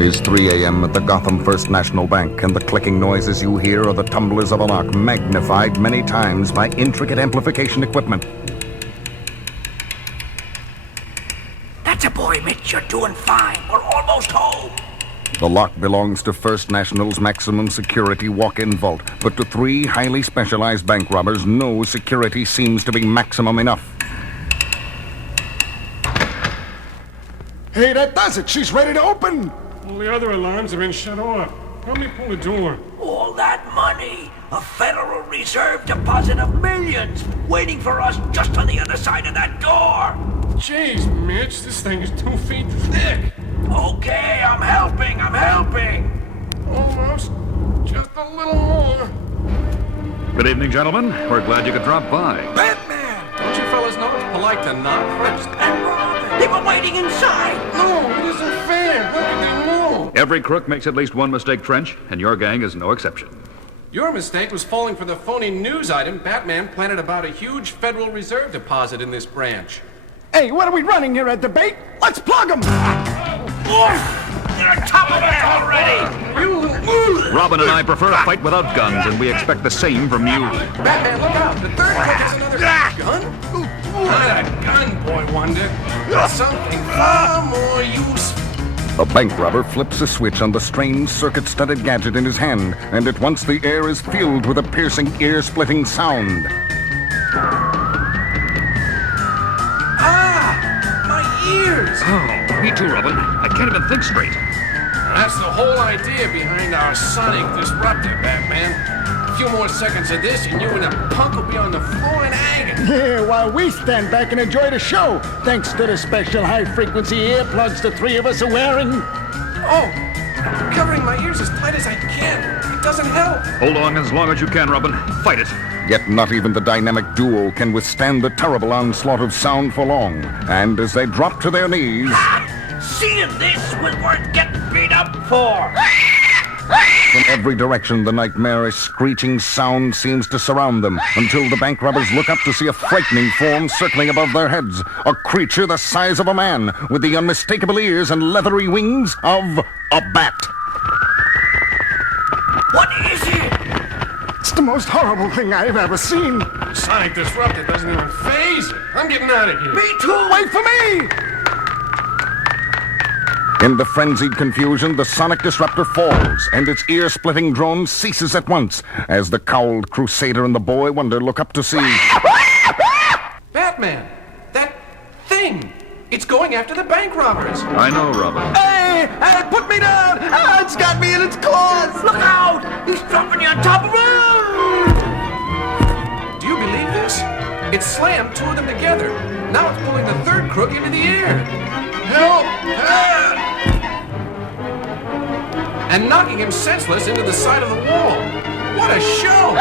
It is 3 a.m. at the Gotham First National Bank, and the clicking noises you hear are the tumblers of a lock magnified many times by intricate amplification equipment. That's a boy, Mitch. You're doing fine. We're almost home. The lock belongs to First National's maximum security walk-in vault, but to 3 highly specialized bank robbers, no security seems to be maximum enough. Hey, that does it. She's ready to open. All the other alarms have been shut off. Help me pull the door. All that money. A Federal Reserve deposit of millions waiting for us just on the other side of that door. Jeez, Mitch, this thing is 2 feet thick. Okay, I'm helping. Almost. Just a little more. Good evening, gentlemen. We're glad you could drop by. Batman! Don't you fellas know it's polite to knock first? And Robin! They were waiting inside! No, it isn't fair. How can they move? Every crook makes at least one mistake, Trench, and your gang is no exception. Your mistake was falling for the phony news item Batman planted about a huge Federal Reserve deposit in this branch. Hey, what are we running here at the bank? Let's plug them! They're on top of us already! Robin and I prefer a fight without guns, and we expect the same from you. Batman, look out! The third crook has another gun? Not a gun, boy wonder. Something far more useful. The bank robber flips a switch on the strange circuit-studded gadget in his hand, and at once the air is filled with a piercing, ear-splitting sound. Ears! Oh, me too, Robin. I can't even think straight. That's the whole idea behind our sonic disruptor, Batman. A few more seconds of this and you and a punk will be on the floor in agony. Yeah, while we stand back and enjoy the show, thanks to the special high-frequency earplugs the 3 of us are wearing. Oh, covering my ears as tight as I can. It doesn't help. Hold on as long as you can, Robin. Fight it. Yet not even the dynamic duo can withstand the terrible onslaught of sound for long. And as they drop to their knees... Seeing this was worth getting beat up for! From every direction, the nightmarish screeching sound seems to surround them, until the bank robbers look up to see a frightening form circling above their heads. A creature the size of a man, with the unmistakable ears and leathery wings of a bat. What is it? It's the most horrible thing I've ever seen. Sonic disruptor doesn't even phase it. I'm getting out of here. Me too! Wait for me! In the frenzied confusion, the sonic disruptor falls, and its ear-splitting drone ceases at once, as the cowled crusader and the boy wonder look up to see... Batman! That thing! It's going after the bank robbers! I know, Robin. Hey! Put me down! It's got me in its claws! Look out! He's dropping you on top of him! Do you believe this? It slammed 2 of them together. Now it's pulling the third crook into the air. Help! And knocking him senseless into the side of the wall. What a show!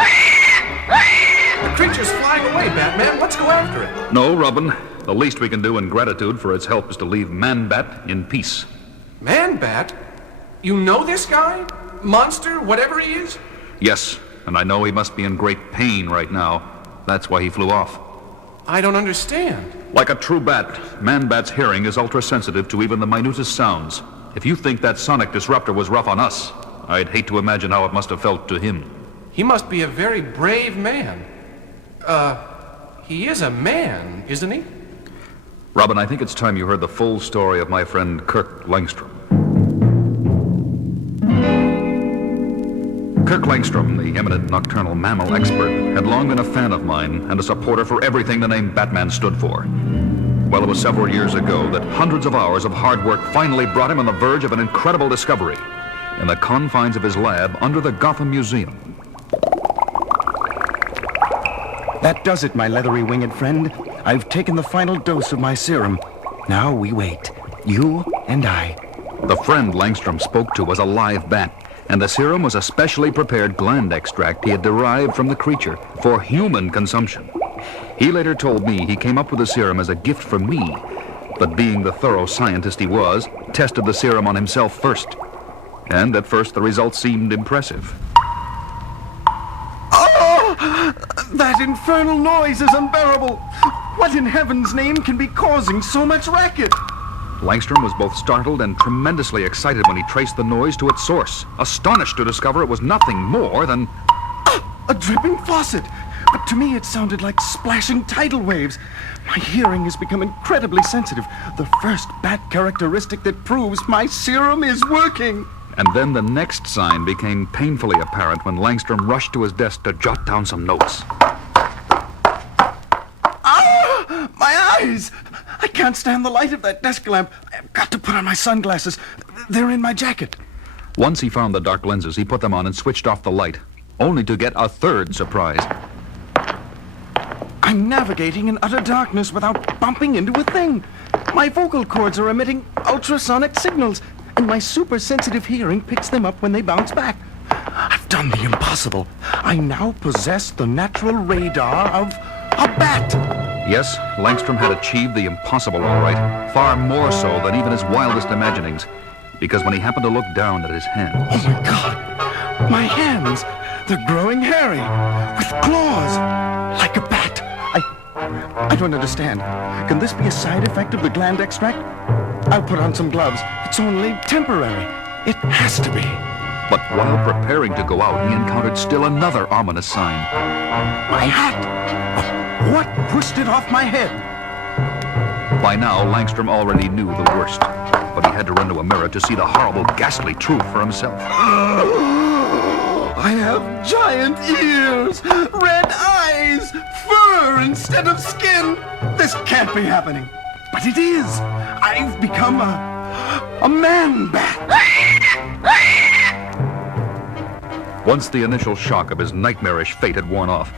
The creature's flying away, Batman. Let's go after it. No, Robin. The least we can do in gratitude for its help is to leave Manbat in peace. Manbat? You know this guy? Monster, whatever he is? Yes, and I know he must be in great pain right now. That's why he flew off. I don't understand. Like a true bat, Manbat's hearing is ultra-sensitive to even the minutest sounds. If you think that sonic disruptor was rough on us, I'd hate to imagine how it must have felt to him. He must be a very brave man. He is a man, isn't he? Robin, I think it's time you heard the full story of my friend Kirk Langstrom. Kirk Langstrom, the eminent nocturnal mammal expert, had long been a fan of mine and a supporter for everything the name Batman stood for. Well, it was several years ago that hundreds of hours of hard work finally brought him on the verge of an incredible discovery in the confines of his lab under the Gotham Museum. That does it, my leathery winged friend. I've taken the final dose of my serum. Now we wait. You and I. The friend Langstrom spoke to was a live bat, and the serum was a specially prepared gland extract he had derived from the creature for human consumption. He later told me he came up with the serum as a gift from me, but being the thorough scientist he was, tested the serum on himself first. And at first the results seemed impressive. Oh! That infernal noise is unbearable. What in heaven's name can be causing so much racket? Langstrom was both startled and tremendously excited when he traced the noise to its source, astonished to discover it was nothing more than... A dripping faucet! But to me, it sounded like splashing tidal waves. My hearing has become incredibly sensitive. The first bat characteristic that proves my serum is working. And then the next sign became painfully apparent when Langstrom rushed to his desk to jot down some notes. Ah! My eyes! I can't stand the light of that desk lamp. I've got to put on my sunglasses. They're in my jacket. Once he found the dark lenses, he put them on and switched off the light, only to get a third surprise. I'm navigating in utter darkness without bumping into a thing. My vocal cords are emitting ultrasonic signals, and my super-sensitive hearing picks them up when they bounce back. I've done the impossible. I now possess the natural radar of a bat. Yes, Langstrom had achieved the impossible, all right. Far more so than even his wildest imaginings. Because when he happened to look down at his hands... Oh, my God. My hands, they're growing hairy, with claws, like a bat. I don't understand. Can this be a side effect of the gland extract? I'll put on some gloves. It's only temporary. It has to be. But while preparing to go out, he encountered still another ominous sign. My hat! What pushed it off my head? By now, Langstrom already knew the worst. But he had to run to a mirror to see the horrible, ghastly truth for himself. I have giant ears, red eyes, fur instead of skin. This can't be happening. But it is. I've become a Manbat. Once the initial shock of his nightmarish fate had worn off,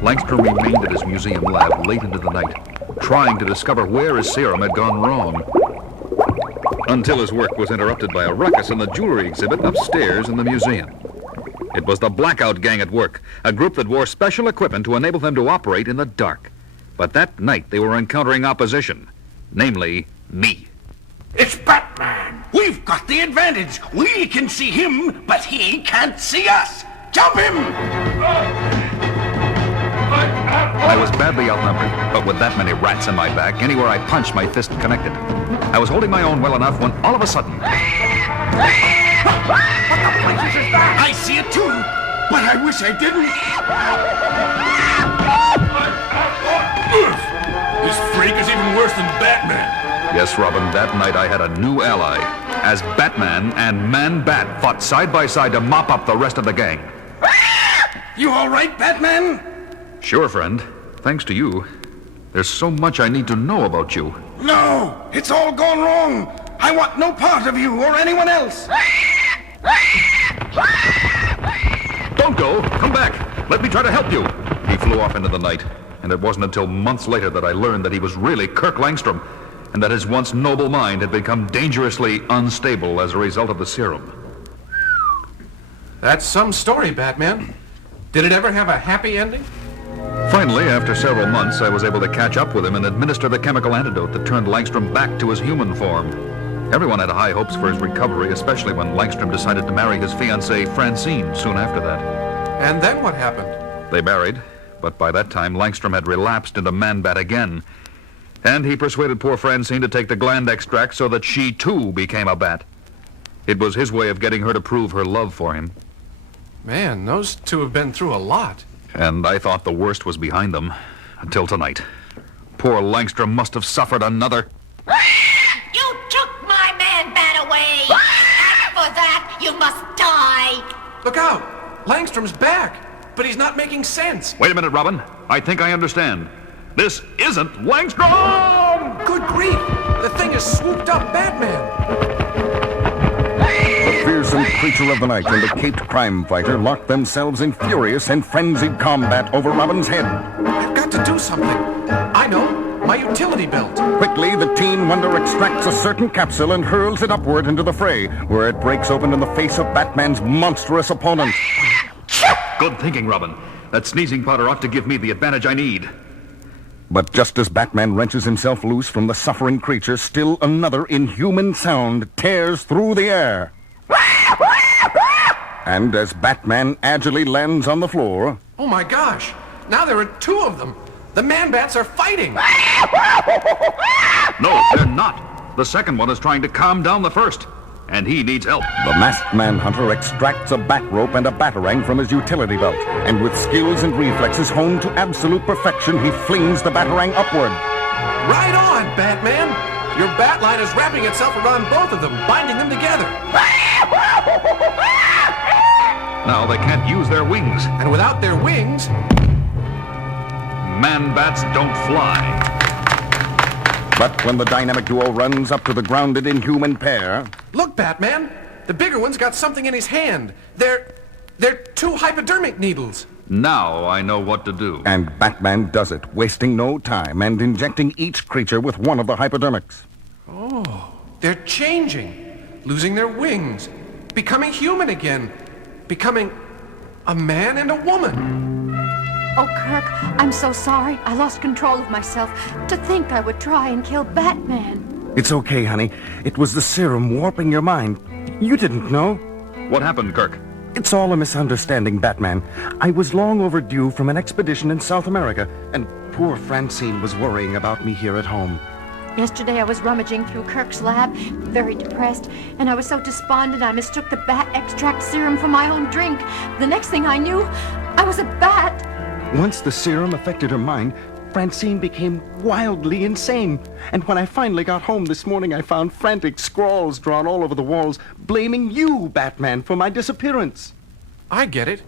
Langstrom remained at his museum lab late into the night, trying to discover where his serum had gone wrong. Until his work was interrupted by a ruckus in the jewelry exhibit upstairs in the museum. It was the Blackout Gang at work, a group that wore special equipment to enable them to operate in the dark. But that night they were encountering opposition, namely me. It's Batman! We've got the advantage! We can see him, but he can't see us! Jump him! I was badly outnumbered, but with that many rats in my back, anywhere I punched, my fist connected. I was holding my own well enough when all of a sudden... I see it too, But I wish I didn't. This freak is even worse than Batman. Yes, Robin, that night I had a new ally, as Batman and Manbat fought side by side to mop up the rest of the gang. You all right, Batman? Sure, friend. Thanks to you. There's so much I need to know about you. No, it's all gone wrong. I want no part of you or anyone else. Don't go! Come back! Let me try to help you! He flew off into the night, and it wasn't until months later that I learned that he was really Kirk Langstrom, and that his once noble mind had become dangerously unstable as a result of the serum. That's some story, Batman. Did it ever have a happy ending? Finally, after several months, I was able to catch up with him and administer the chemical antidote that turned Langstrom back to his human form. Everyone had high hopes for his recovery, especially when Langstrom decided to marry his fiancée, Francine, soon after that. And then what happened? They married, but by that time, Langstrom had relapsed into Manbat again. And he persuaded poor Francine to take the gland extract so that she, too, became a bat. It was his way of getting her to prove her love for him. Man, those two have been through a lot. And I thought the worst was behind them, until tonight. Poor Langstrom must have suffered another... You took my Manbat away! And for that, you must die! Look out! Langstrom's back, but he's not making sense. Wait a minute, Robin. I think I understand. This isn't Langstrom! Good grief! The thing has swooped up Batman! The fearsome creature of the night and the caped crime fighter locked themselves in furious and frenzied combat over Robin's head. I've got to do something. I know. My utility belt. Quickly, the teen wonder extracts a certain capsule and hurls it upward into the fray, where it breaks open in the face of Batman's monstrous opponent. Good thinking, Robin. That sneezing powder ought to give me the advantage I need. But just as Batman wrenches himself loose from the suffering creature, still another inhuman sound tears through the air. And as Batman agilely lands on the floor... Oh my gosh! Now there are two of them! The Manbats are fighting! No, they're not. The second one is trying to calm down the first, and he needs help. The masked manhunter extracts a bat rope and a batarang from his utility belt, and with skills and reflexes honed to absolute perfection, he flings the batarang upward. Right on, Batman! Your bat line is wrapping itself around both of them, binding them together. Now they can't use their wings. And without their wings... Man-bats don't fly. But when the dynamic duo runs up to the grounded inhuman pair... Look, Batman! The bigger one's got something in his hand. They're 2 hypodermic needles. Now I know what to do. And Batman does it, wasting no time and injecting each creature with one of the hypodermics. Oh, they're changing, losing their wings, becoming human again, becoming a man and a woman. Oh, Kirk, I'm so sorry. I lost control of myself. To think I would try and kill Batman. It's okay, honey. It was the serum warping your mind. You didn't know. What happened, Kirk? It's all a misunderstanding, Batman. I was long overdue from an expedition in South America, and poor Francine was worrying about me here at home. Yesterday I was rummaging through Kirk's lab, very depressed, and I was so despondent I mistook the bat extract serum for my own drink. The next thing I knew, I was a bat. Once the serum affected her mind, Francine became wildly insane. And when I finally got home this morning, I found frantic scrawls drawn all over the walls, blaming you, Batman, for my disappearance. I get it.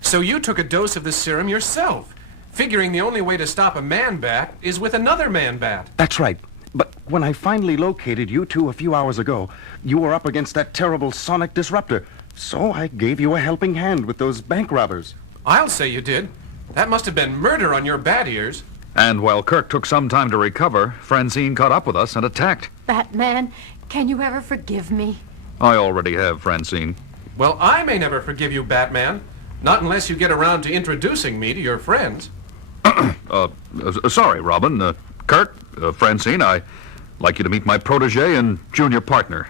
So you took a dose of the serum yourself, figuring the only way to stop a man-bat is with another man-bat. That's right. But when I finally located you two a few hours ago, you were up against that terrible sonic disruptor. So I gave you a helping hand with those bank robbers. I'll say you did. That must have been murder on your bat ears. And while Kirk took some time to recover, Francine caught up with us and attacked. Batman, can you ever forgive me? I already have, Francine. Well, I may never forgive you, Batman. Not unless you get around to introducing me to your friends. Sorry, Robin. Kurt, Francine, I'd like you to meet my protege and junior partner.